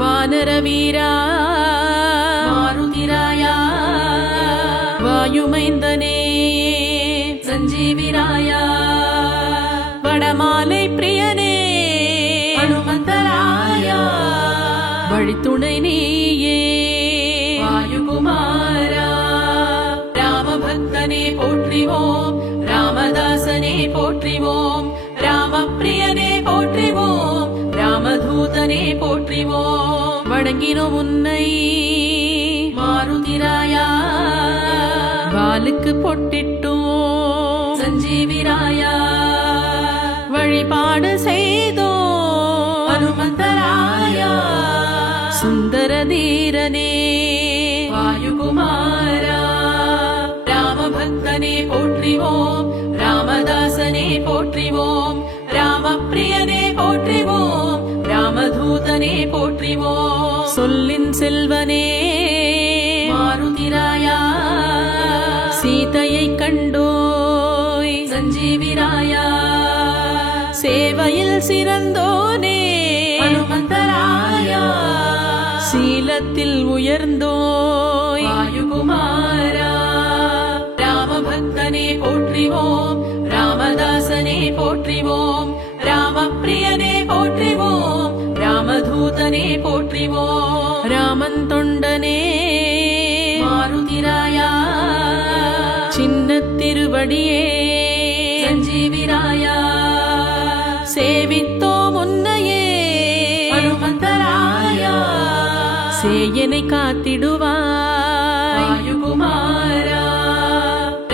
வானரவீரா மாருதிராயா வாயுமைந்தனே சஞ்சீவிராயா வடமாலை பிரியனே ஹனுமந்தராயா வழித்துணை நீயே வாயுகுமாரா ராமபக்தனே போற்றிவோம் ராமதாசனே போற்றிவோம் ராமப்பிரியனே போற்றிவோம் ராமதூதனே போற்றிவோம் வணங்கினோம் உன்னை மாருதிராயா வாலுக்கு பொட்டிட்டோம் சஞ்சீவிராயா வழிபாடு செய்தோம் ஹனுமந்தராயா சுந்தர தீரனே வாயுகுமாரா ராமபக்தனே போற்றிவோம் ராமதாசனே போற்றிவோம் ராமப்பிரியனே போற்றிவோம் ராமதூதனே போற்றிவோம் சொல்லின் செல்வனே மாருதிராயா சீதையை கண்டோய் சஞ்சீவிராயா சேவையில் சிறந்தோனே ஹனுமந்தராயா சீலத்தில் உயர்ந்தோய் வாயுகுமாரா ராமபக்தனே போற்றிவோம் ராமதாசனே போற்றிவோம் ராமப்பிரியனே போற்றிவோம் ராமதூதனே போற்றிவோம் ராமன் தொண்டனே மாருதிராயா சின்ன திருவடியே சஞ்சீவிராயா சேவித்தோம் உன்னையே ஹனுமந்தராயா சேயனை காத்திடுவாய் வாயுகுமாரா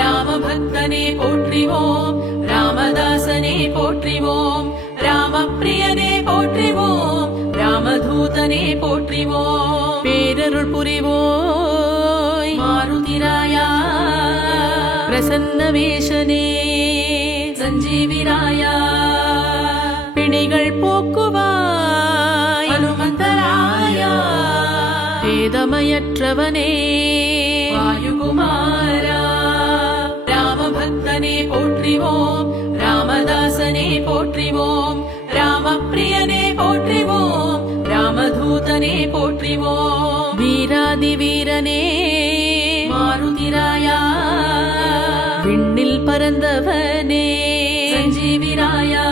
ராமபக்தனே போற்றிவோம் ராமதாசனே போற்றிவோம் ராமப்பிரியனே போற்றிவோம் ராமதூதனே போற்றிவோம் பேரருள் புரிவோய் மாருதிராயா பிரசன்ன வேஷனே சஞ்சீவிராயா பிணிகள் போக்குவாய் ஹனுமந்தராயா பேதமையற்றவனே வாயுகுமாரா ராமபக்தனே போற்றிவோம் ராமதாசனே போற்றிவோம் ராமப்பிரியனே போற்றிவோம் ராமதூதனே போற்றிவோம் வீராதி வீரனே மாருதிராயா விண்ணில் பறந்தவனே சஞ்சீவிராயா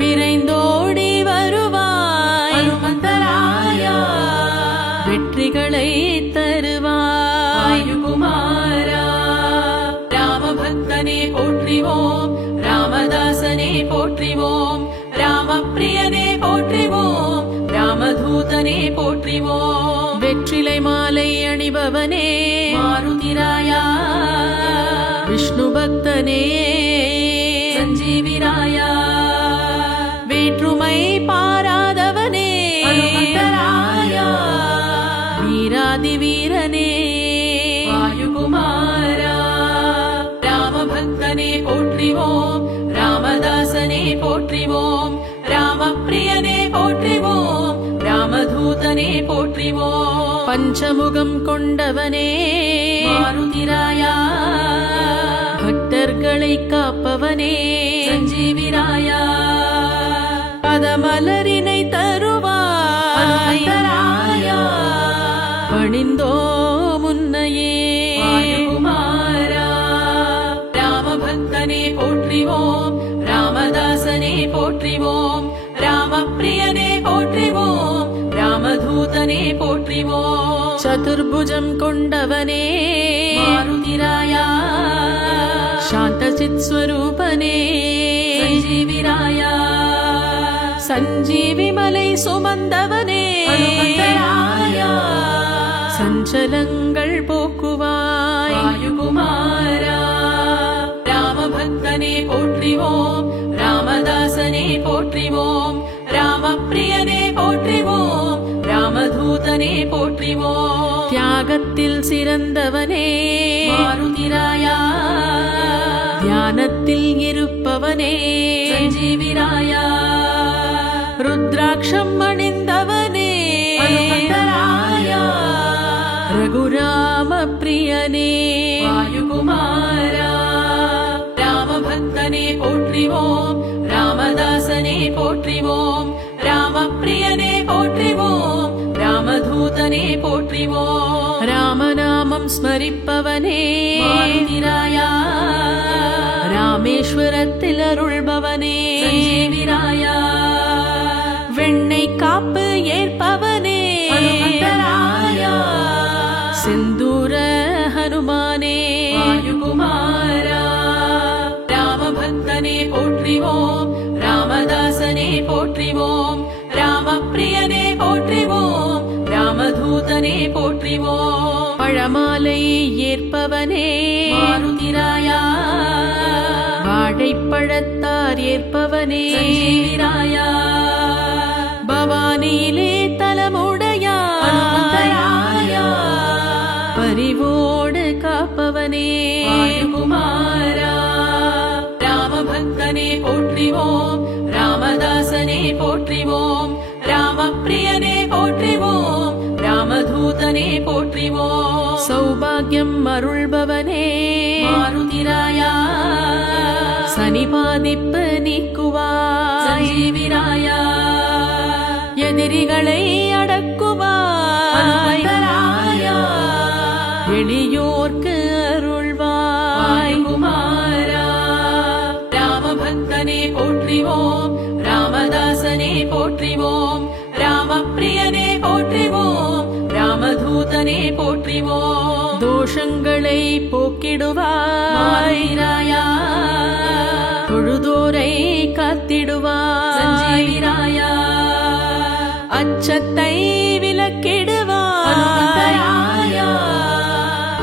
விரைந்தோடி வருவாய் ஹனுமந்தராயா வெற்றிகளை தருவாய் வாயுகுமாரா ராமபக்தனே போற்றிவோம் ராமதாசனே போற்றிவோம் ராமப்பிரியனே போற்றிவோம் ராமதூதனே போற்றிவோம் வெற்றிலை மாலை அணிபவனே மாருதிராயா விஷ்ணு பக்தனே சஞ்சீவிராயா வேற்றுமை பாராதவனே ஹனுமந்தராயா வீராதி வீரனே வாயுகுமாரா ராமபக்தனே போற்றிவோம் ராமதாசனே போற்றிவோம் ராமப்பிரியனே போற்றிவோம் ராமதூதனே போற்றிவோம் பஞ்சமுகம் கொண்டவனே மாருதிராயா பக்தர்களை காப்பவனே சஞ்சீவிராயா பதமலரினை தருவாய் ஹனுமந்தராயா பணிந்தோ முன்னையே வாயுகுமாரா ராமபக்தனே போற்றிவோம் ராமதாசனே போற்றிவோம் ராமப்பிரியனே போற்றிவோம் ராமதூதனே போற்றிவோம் சதுர்புஜம் கொண்டவனே மாருதிராயா சாந்த சித் ஸ்வரூபனே சஞ்சீவிராயா சஞ்சீவி மலை சுமந்தவனே ஹனுமந்தராயா சஞ்சலங்கள் போக்குவாய் வாயுகுமாரா ராமபக்தனே போற்றிவோம் ராமதாசனே போற்றிவோம் ராமப்பிரியனே போற்றிவோம் ராமதூதனே போற்றிவோம் தியாகத்தில் சிறந்தவனே மாருதிராயா தியானத்தில் இருப்பவனே சஞ்சீவிராயா ருத்ராட்சம் அணிந்தவனே ஹனுமந்தராயா ரகுராம பிரியனே வாயுகுமாரா ராமபக்தனே போற்றிவோம் ராமதாசனே போற்றிவோம் ராமப்பிரியனே போற்றிவோம் ராமதூதனே போற்றிவோம் ராமநாமம் ஸ்மரிப்பவனே மாருதிராயா ராமேஸ்வரத்தில் அருள்பவனே சஞ்சீவிராயா வெண்ணை காப்பு ஏற்பவனே ஹனுமந்தராயா செந்தூர ஹனுமானே வாயுகுமாரா ராமபக்தனே போற்றிவோம் ராமதாசனே போற்றிவோம் ராமப்பிரியனே போற்றிவோம் ராமதூதனே போற்றிவோம் பழமாலை ஏற்பவனே மாருதிராயா வாழைப்பழத்தார் ஏற்பவனே சஞ்சீவிராயா பவானியிலே தலமுடையாயா பரிவோடு காப்பவனே வாயுகுமாரா ராமபக்தனே போற்றிவோம் ராமதாசனே போற்றிவோம் ராமப்பிரியனே போற்றிவோம் ராமதூதனே போற்றிவோம் சௌபாகியம் அருள்பவனே மாருதிராயா சனி பாதிப்பு நீக்குவாய் சஞ்சீவிராயா எதிரிகளை அடக்குவாய் எளியோர்க்கு அருள்வாய் குமாரா ராமபக்தனே போற்றிவோம் ராமதாசனே போற்றிவோம் ராமப்பிரியனே போற்றிவோம் ராமதூதனே போற்றிவோம் தோஷங்களை போக்கிடுவாய் ராயா தொழுதோரை காத்திடுவாய் சஞ்சீவிராயா அச்சத்தை விலக்கிடுவாய்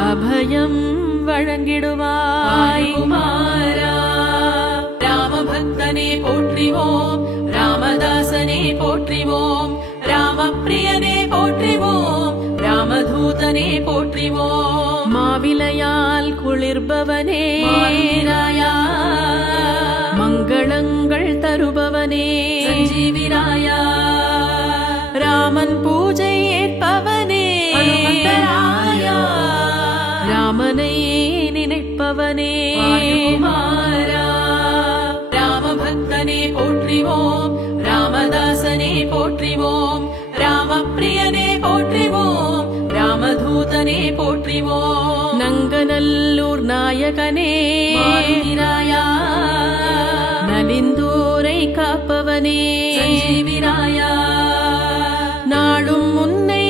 அபயம் வழங்கிடுவாய் குமாரா ராமபக்தனே போற்றிவோம் ராமதாசனே போற்றிவோம் ராமப்பிரியனே போற்றிவோம் ராமதூதனே போற்றிவோம் மாவிலையால் குளிர்பவனே ராயா மங்களங்கள் தருபவனே சஞ்சீவிராயா ராமன் பூஜை ஏற்பவனே ராமனை நினைப்பவனே குமாரா ராமபக்தனே போற்றிவோம் ராமதாசனே போற்றிவோம் ராமப்பிரியனே போற்றிவோம் ராமதூதனே போற்றிவோம் நங்கநல்லூர் நாயகனே மாருதிராயா நலிந்தோரை காப்பவனே சஞ்சீவிராயா நாளும் உன்னை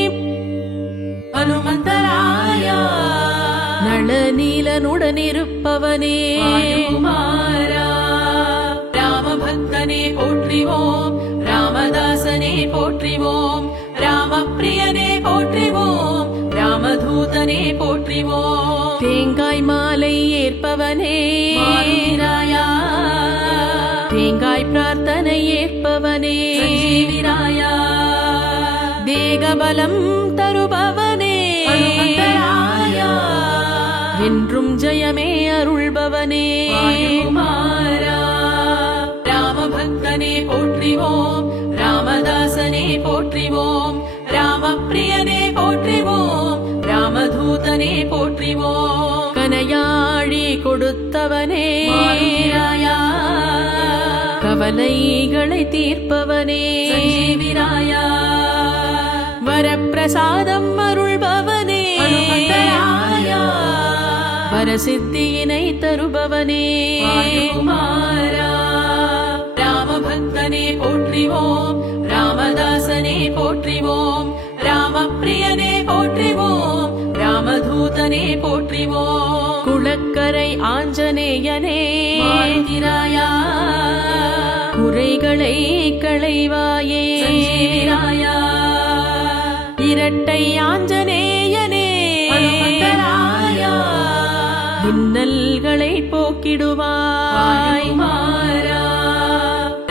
ஹனுமந்தராயா நளநீலனுடன் இருப்பவனே குமாரா ராமபக்தனே போற்றிவோம் ராமதாசனே போற்றிவோம் ராமப்பிரியனே போற்றிவோம் ராமதூதனே போற்றிவோம் தேங்காய் மாலை ஏற்பவனே மாருதிராயா தேங்காய் பிரார்த்தனை ஏற்பவனே சஞ்சீவிராயா தேகபலம் தருபவனே என்றும் ஜெயமே அருள்பவனே குமாரா ராமபக்தனே போற்றிவோம் ராமதாசனே போற்றிவோம் ராமப்பிரியனே போற்றிவோம் ராமதூதனே போற்றிவோம் கனையாழி கொடுத்தவனே ராயா கவலைகளை தீர்ப்பவனே சஞ்சீவிராயா வரப்பிரசாதம் அருள்பவனே வரசித்தியினை தருபவனே குமாரா ராமபக்தனே போற்றிவோம் ராமதாசனே போற்றிவோம் ராமப்பிரியனே போற்றிவோம் ராமதூதனே போற்றிவோம் குளக்கரை ஆஞ்சநேயனே மாருதிராயா குறைகளை களைவாயே சஞ்சீவிராயா இரட்டை ஆஞ்சநேயனே இன்னல்களை போக்கிடுவாய் குமாரா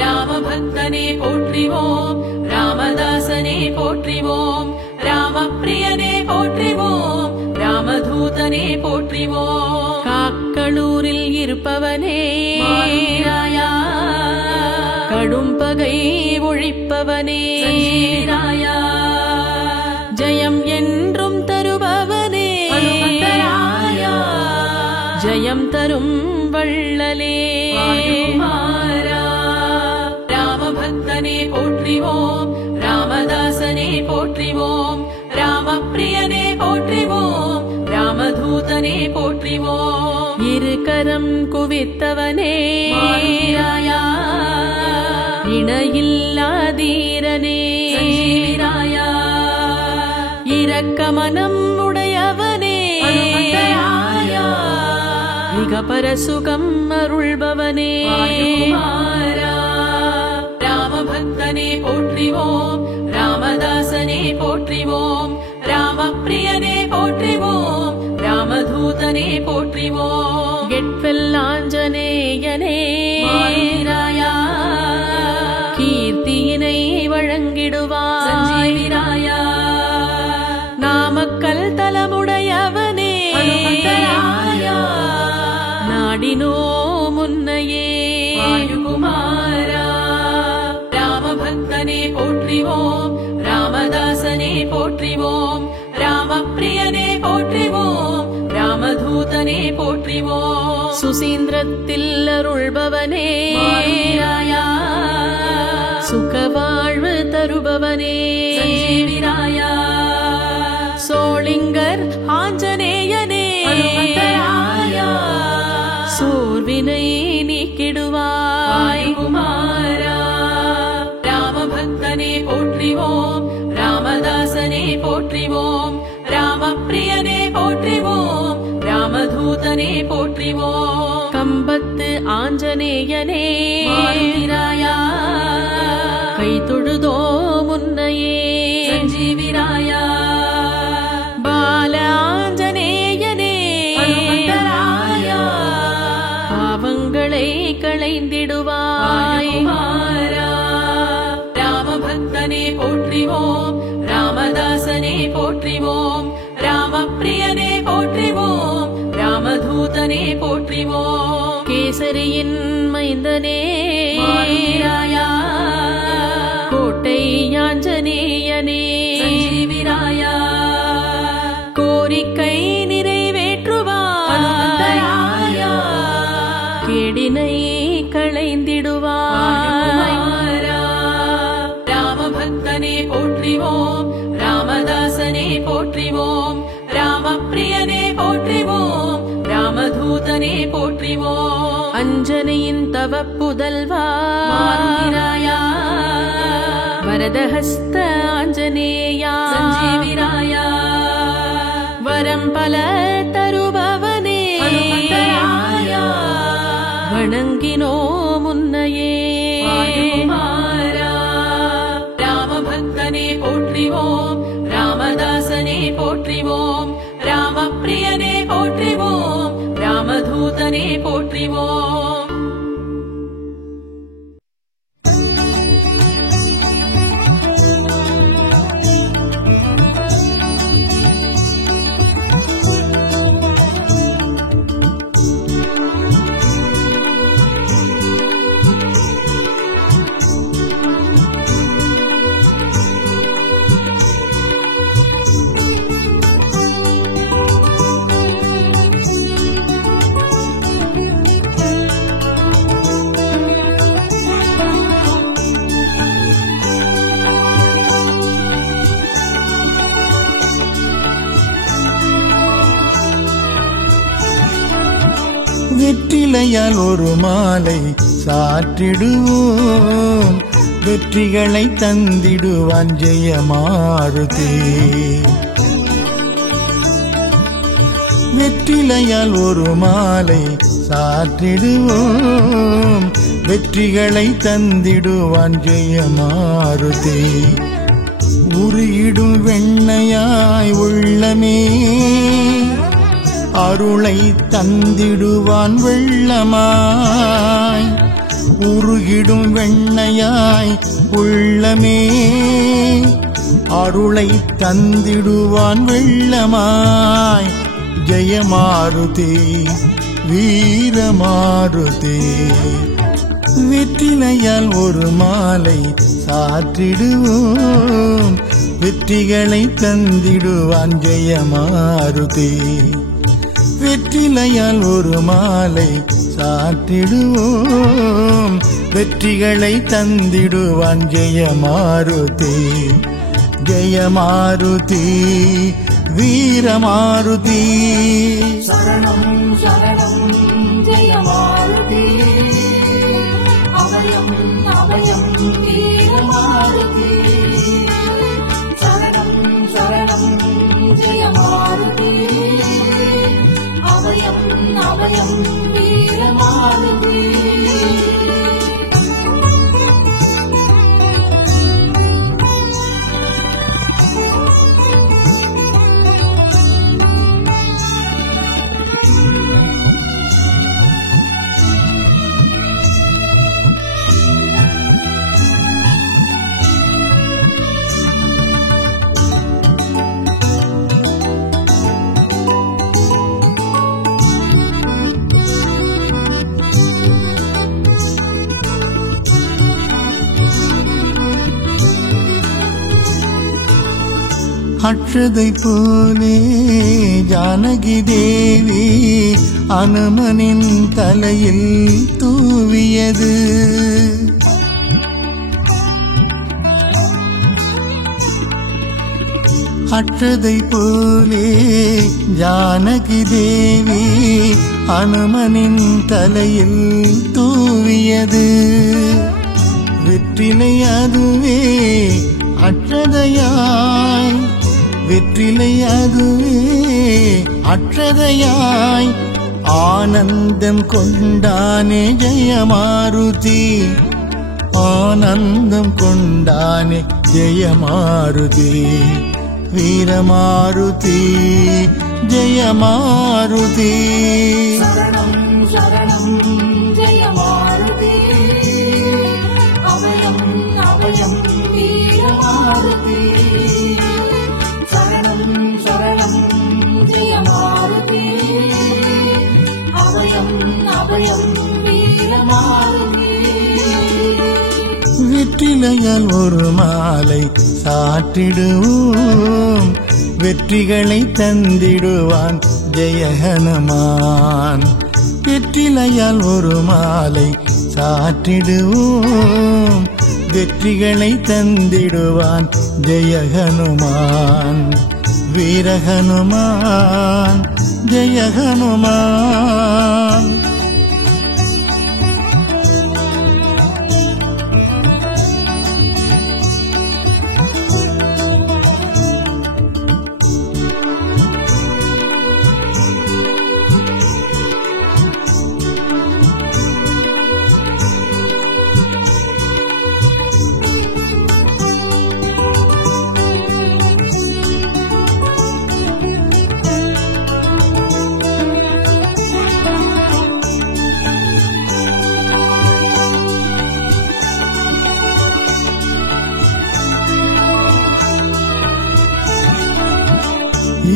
ராமபக்தனே போற்றிவோம் ராமதாசனே போற்றிவோம் ராமப்பிரியனே போற்றிவோம் ராமதூதனே போற்றிவோம் காக்களூரில் இருப்பவனே மாருதிராயா கடும் பகை ஒழிப்பவனே சஞ்சீவிராயா ஜெயம் என்றும் தருபவனே ஜெயம் தரும் வள்ளலே ராமதாசனே போற்றிவோம் ராமப்பிரியனே போற்றிவோம் ராமதூதனே போற்றிவோம் இருகரம் குவித்தவனே மாரிராயா இணையில்லாதீரனே சஞ்சீவிராயா இரக்கமனம் உடையவனே அனுமந்தராயா மிக பரசுகம் அருள்பவனே வாயுகுமாரா ராமபக்தனே போற்றிவோம் ராமதாசனே போற்றிவோம் ராமப்பிரியனே போற்றிவோம் ராமதூதனே போற்றிவோம் கெட்வெல்லாஞ்சனேயனே மாரிராயா கீர்த்தியினை வழங்கிடுவாய் சஞ்சீவிராயா நாமக்கல் தலமுடையவனே அனுமந்தராயா நாடினோ முன்னையே வாயுகுமாரா ராமபக்தனே போற்றிவோம் ராமதாசனே போற்றிவோம் ராமப்பிரியனே போற்றிவோம் ராமதூதனே போற்றிவோம் சுசீந்திரத்தில் அருள்பவனே மாரிராயா சுகவாழ்வு தருபவனே சஞ்சீவிராயா சோளிங்கர் ஆஞ்சநேயனே அனுமந்தராயா சோர்வினை நீக்கிடுவாய் குமாரா ராமபக்தனே போற்றிவோம் ராமதாசனே போற்றிவோம் ராமப்பிரியனே போற்றிவோம் ராமதூதனே போற்றிவோம் கம்பத்து ஆஞ்சநேயனே மாரிராயா கை தொழுதோ முன்னையே சஞ்சீவிராயா பால ஆஞ்சநேயனே அனுமந்தராயா பாவங்களை களைந்திடுவாய் குமாரா ராமபக்தனே போற்றிவோம் ராமதாசனே போற்றிவோம் ராமப்பிரியனே போற்றிவோம் ராமதூதனே போற்றிவோம் கேசரியின் மைந்தனே மாரிராயா கோட்டை ஆஞ்சநேயனே சஞ்சீவிராயா கோரிக்கை நிறைவேற்றுவாய் அனுமந்தராயா கேடினை களைந்திடுவாய் ராமபக்தனே போற்றிவோம் ராமதாசனே போற்றிவோம் ராமப்பிரியனே போற்றிவோம் ராமதூதனே போற்றிவோம் அஞ்சனையின் தவ புதல்வா மாரிராயா வரதஹஸ்த ஆஞ்சநேயா சஞ்சீவிராயா வரம் பல தருபவனே அனுமந்தராயா வணங்கினோ முன்னையே வாயுகுமாரா ராமபக்தனே போற்றிவோம் ராமதாசனே போற்றிவோம் ராமப்பிரியனே போற்றிவோம் ராமதூதனே போற்றிவோம் வெற்றிலையால் ஒரு மாலை சாற்றிடுவோம் வெற்றிகளை தந்திடுவான் ஜெயமாருதி வெற்றிலையால் ஒரு மாலை சாற்றிடுவோம் வெற்றிகளை தந்திடுவான் ஜெயமாருதி உருகிடும் வெண்ணையாய் உள்ளமே அருளை தந்திடுவான் வெள்ளமாய் உருகிடும் வெண்ணையாய் உள்ளமே அருளை தந்திடுவான் வெள்ளமாய் ஜெயமாருதி வீரமாருதி வெற்றிலையால் ஒரு மாலை சாற்றிடுவோம் வெற்றிகளை தந்திடுவான் ஜெயமாருதி வெற்றிலையால் ஒரு மாலை சாற்றிடுவோம் வெற்றிகளை தந்திடுவான் ஜெயமாருதி ஜெயமாருதி வீரமாருதி. சரணம் சரணம் ஜெய மாருதி, அபயம் அபயம் வீர மாருதி. சரணம் சரணம் ஜெய மாருதி, அபயம் அபயம் வீர மாருதி. அற்றதை போலே ஜானகி தேவி அனுமனின் தலையில் தூவியது. அற்றதை போலே ஜானகி தேவி அனுமனின் தலையில் தூவியது. வெற்றிலை அதுவே அற்றதையாய், வெற்றிலை அதுவே அற்றதையாய் ஆனந்தம் கொண்டானே ஜெயமாருதி. ஆனந்தம் கொண்டானே ஜெயமாருதி வீரமாருதி ஜெயமாருதி. சரணம் சரணம் ஜெய மாருதி, அபயம் அபயம் வீர மாருதி. சரணம் சரணம் ஜெய மாருதி, அபயம் அபயம் வீர மாருதி. வெற்றிலையால் ஒரு மாலை சாற்றிடுவோம், வெற்றிகளை தந்திடுவான் ஜெய ஹனுமான். வெற்றிலையால் ஒரு மாலை சாற்றிடுவோம், வெற்றிகளை தந்திடுவான் ஜெய ஹனுமான். வீர ஹனுமான் ஜெய ஹனுமான்.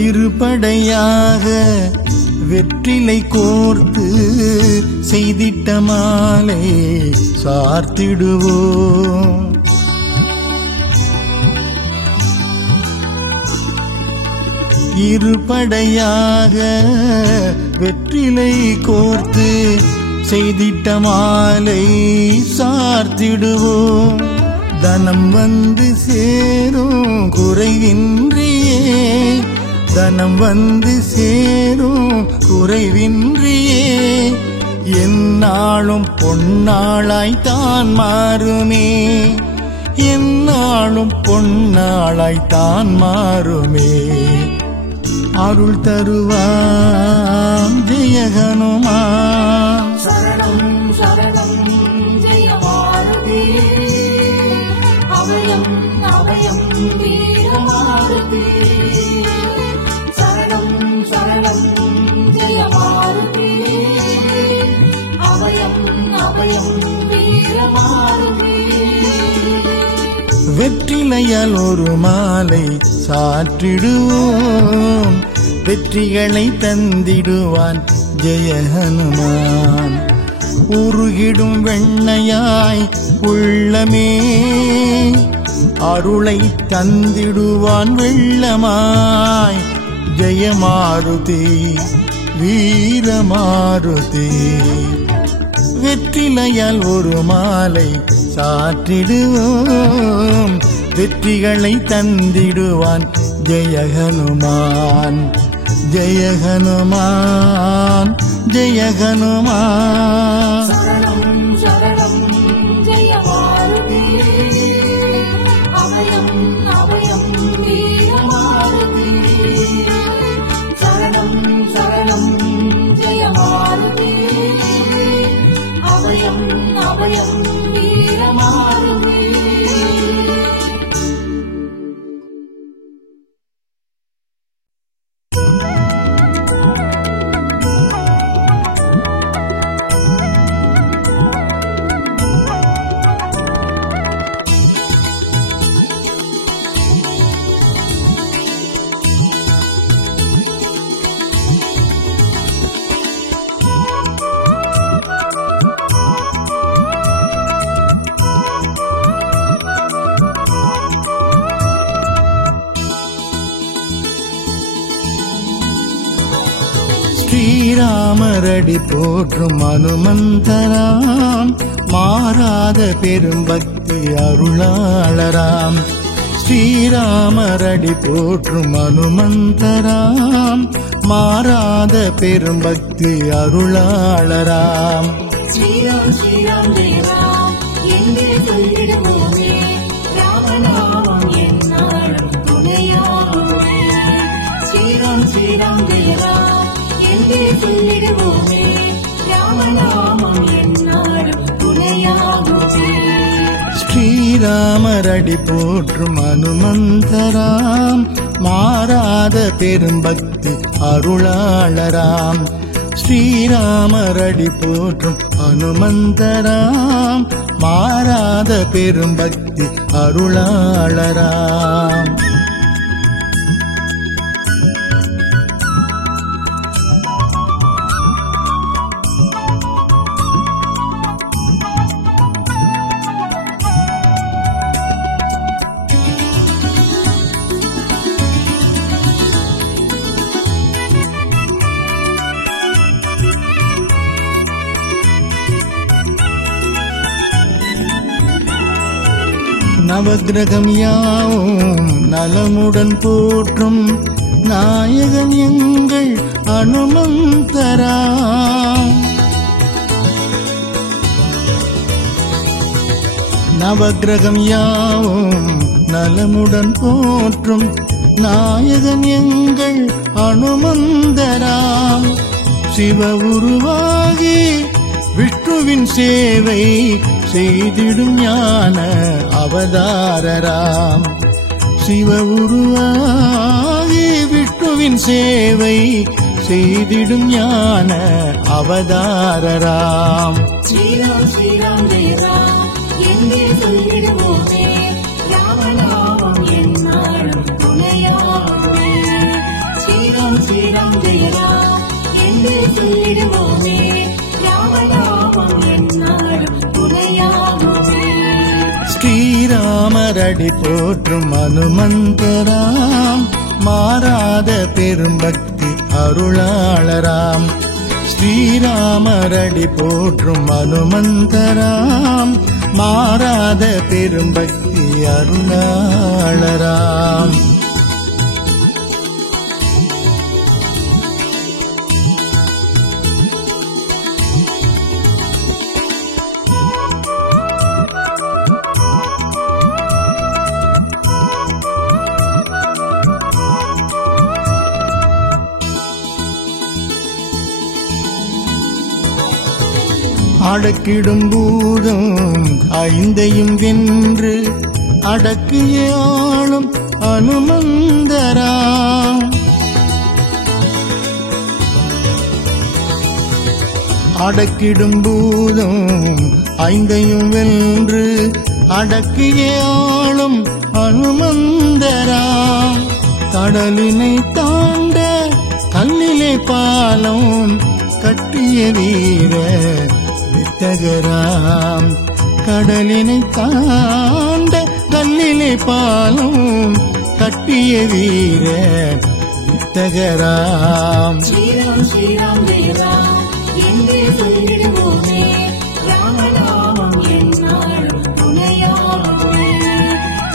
இருபடையாக வெற்றிலை கோர்த்து செய்திட்ட மாலை சார்த்திடுவோம். இருபடையாக வெற்றிலை கோர்த்து செய்திட்ட மாலை சார்த்திடுவோம். தனம் வந்து சேரும் குறைவின்றியே, தனம் வந்து சேரும் குறைவின்றியே, எந்நாளும் பொன்னாளாய் தான் மாறுமே, எந்நாளும் பொன்னாளாய் தான் மாறுமே. அருள் தருவான் ஜெய ஹனுமான். சரணம் சரணம் ஜெய மாருதி, அபயம் அபயம் வீர மாருதி. சரணம் சரணம் ஜெய மாருதி, அபயம் அபயம் வீர மாருதி. வெற்றிலையால் ஒரு மாலை சாற்றிடுவோம், வெற்றிகளை தந்திடுவான் ஜெய ஹனுமான். உருகிடும் வெண்ணையாய் உள்ளமே அருளை தந்திடுவான் வெள்ளமாய். ஜெயமாருதி வீரமாருதி. வெற்றிலையால் ஒரு மாலை சாற்றிடுவோம், வெற்றிகளை தந்திடுவான் ஜெய ஹனுமான் ஜெய ஹனுமான் ஜெய ஹனுமான். சரணம் சரணம் ஜெய மாருதி அபயம் அபயம் வீர மாருதி. சரணம் சரணம் ஜெய மாருதி அபயம் அபயம் வீர மாருதி. ஸ்ரீராமரடி போற்றும் அனுமந்தராம் மாறாத பெரும்பக்தி அருளாளராம். ஸ்ரீராமரடி போற்றும் அனுமந்தராம் மாறாத பெரும்பக்தி அருளாளராம். ஸ்ரீராம் ஸ்ரீராம் ஜெயராம் எங்கே சொல்லிடுவோமே ராமநாமம் என்னாலும் துணையாகுமே. ஸ்ரீராம் ஸ்ரீராம் ஜெயராம் எங்கே சொல்லிடுவோமே ராமநாமம் என்னாலும் துணையாகுமே. ஸ்ரீராமரடி போற்றும் அனுமந்தராம் மாறாத பெரும்பக்தி அருளாளராம். ஸ்ரீராமரடி போற்றும் அனுமந்தராம் மாறாத பெரும்பக்தி அருளாளராம். நவக்கிரகம் யாவும் நலமுடன் போற்றும் நாயகன் எங்கள் அனுமந்தராம். நவக்கிரகம் யாவும் நலமுடன் போற்றும் நாயகன் எங்கள் அனுமந்தராம். சிவ உருவாகி விஷ்ணுவின் சேவை செய்திடும் ஞான அவதாரராம். சிவ உருவாகி விஷ்ணுவின் சேவை செய்திடும் ஞான அவதாரராம். ஸ்ரீராம் ஸ்ரீராம் ஜெயராம் எங்கே சொல்லிடுவோமே ராமநாமம் என்னாலும் துணையாகுமே. ஸ்ரீராம் ஸ்ரீராம் ஜெயராம் எங்கே சொல்லிடுவோமே ராமநாமம் என்னாலும் துணையாகுமே. ஸ்ரீராமரடி போற்றும் அனுமந்தராம் மாறாத பெரும்பக்தி அருளாளராம். ஸ்ரீராமரடி போற்றும் அனுமந்தராம் மாறாத பெரும்பக்தி அருளாளராம். அடக்கிடும் பூதம் ஐந்தையும் வென்று அடக்கிய ஆளும் அனுமந்தராம். அடக்கிடும் பூதம் ஐந்தையும் வென்று அடக்கிய ஆளும் அனுமந்தராம். கடலினை தாண்ட கல்லிலே பாலம் கட்டிய வீர வித்தகராம். கடலினை தாண்ட கல்லிலே பாலம் கட்டிய வீர வித்தகராம். ஸ்ரீராம் ஸ்ரீராம் ஜெயராம் எங்கே சொல்லிடுவோமே ராமநாமம் என்னாலும் துணையாகுமே.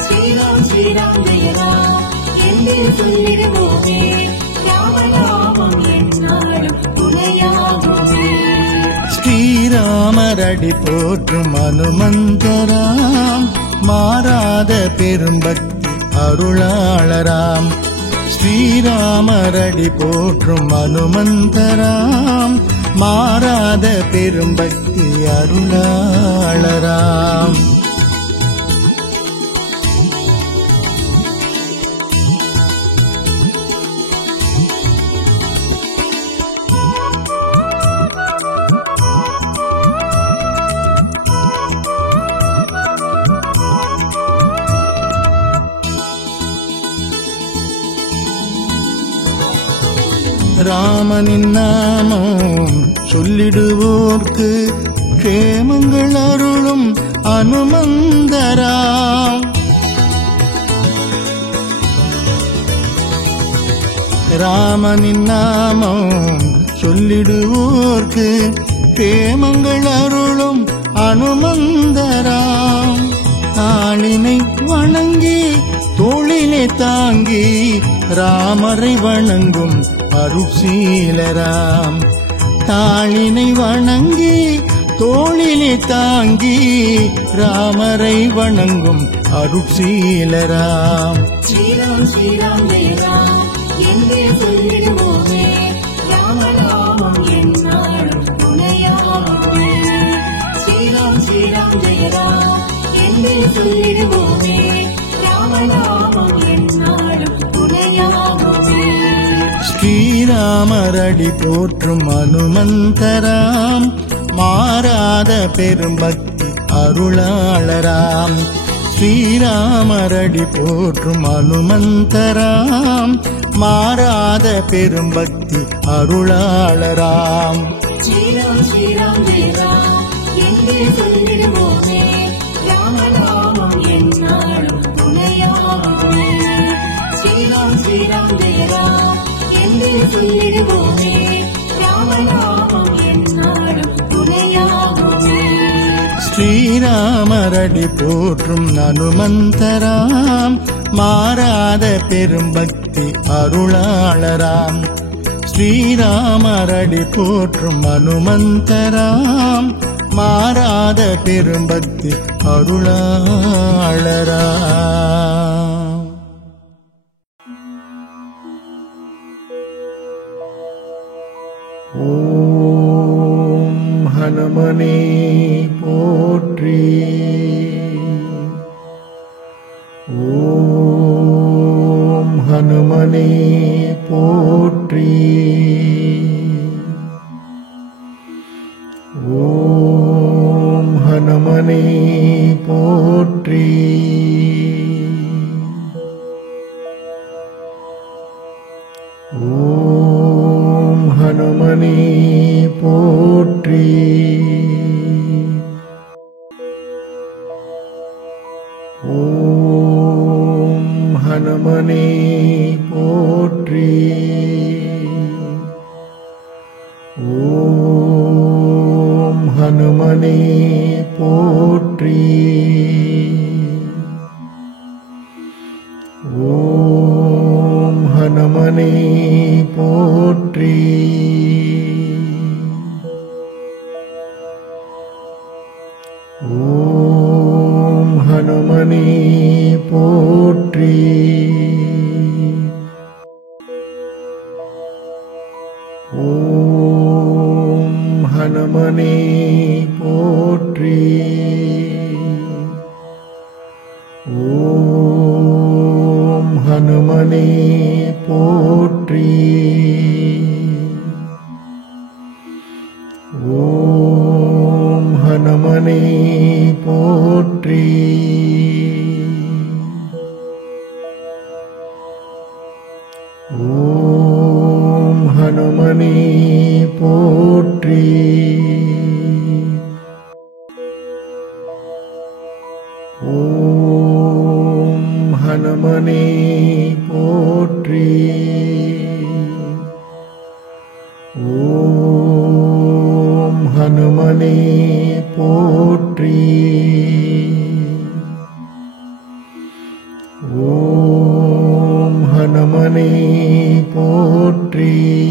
ஸ்ரீராம் சொல்லிடுவோமே ராமநாமம் என்னாலும் துணையாகுமே ஸ்ரீராமரடி போற்றும் அனுமந்தராம் மாறாத பெரும்பக்தி அருளாளராம் ஸ்ரீராமரடி போற்றும் அனுமந்தராம் மாறாத பெரும்பக்தி அருளாளராம் ராமனின் நாமம் சொல்லிடுவோர்க்கு க்ஷேமங்கள் அருளும் அனுமந்தராம் ராமனின் நாமம் சொல்லிடுவோர்க்கு க்ஷேமங்கள் அருளும் அனுமந்தராம் தாளினை வணங்கி தோளினை தாங்கி ராமரை வணங்கும் அருட்சீலராம் தாளினை வணங்கி தோளினை தாங்கி ராமரை வணங்கும் அருட்சீலராம் ஸ்ரீராம் ஸ்ரீராம் ஜெய ராம் என்றே சொல்லிடுவோமே ராமநாமம் என்னாலும் துணையாகுமே ஸ்ரீராம் ஸ்ரீராம் ஜெய ராம் என்றே சொல்லிடுவோமே ராமநாமம் என்னாலும் துணையாகுமே ஸ்ரீராமரடி போற்றும் அனுமந்தராம் மாறாத பெரும்பக்தி அருளாளராம் ஸ்ரீராமரடி போற்றும் அனுமந்தராம் மாறாத பெரும்பக்தி அருளாளராம் ஸ்ரீராம் ஸ்ரீராம் ஜெய ராம் என்றே சொல்லிடுவோமே ராமநாமம் என்னாலும் துணையாகுமே ஸ்ரீராம் ஸ்ரீராம் ஜெய ராம் என்றே சொல்லிடுவோமே ராமநாமம் என்னாலும் துணையாகுமே ஸ்ரீராமரடி போற்றும் அனுமந்தராம் மாறாத பெரும்பக்தி அருளாளராம் ஸ்ரீராமரடி போற்றும் அனுமந்தராம் மாறாத பெரும்பக்தி அருளாளராம் ஓம் ஹனுமனே போற்றி ஓம் ஹனுமனே போற்றி ஓம் ஹனுமனே போற்றி ஓம் ஹனுமனே போற்றி ஓம் ஹனுமனே போற்றி ஓம் ஹனுமனே போற்றி ஓம் ஹனுமனே போற்றி ஓம் ஹனுமனே போற்றி ஓம் ஹனுமனே போற்றி ஓம் ஹனுமனே போற்றி ஓம் ஹனுமனே போற்றி ஓம் ஹனுமனே போற்றி ஓம் ஹனுமனே போற்றி ஓம் ஹனுமனே போற்றி ஓம் ஹனுமனே போற்றி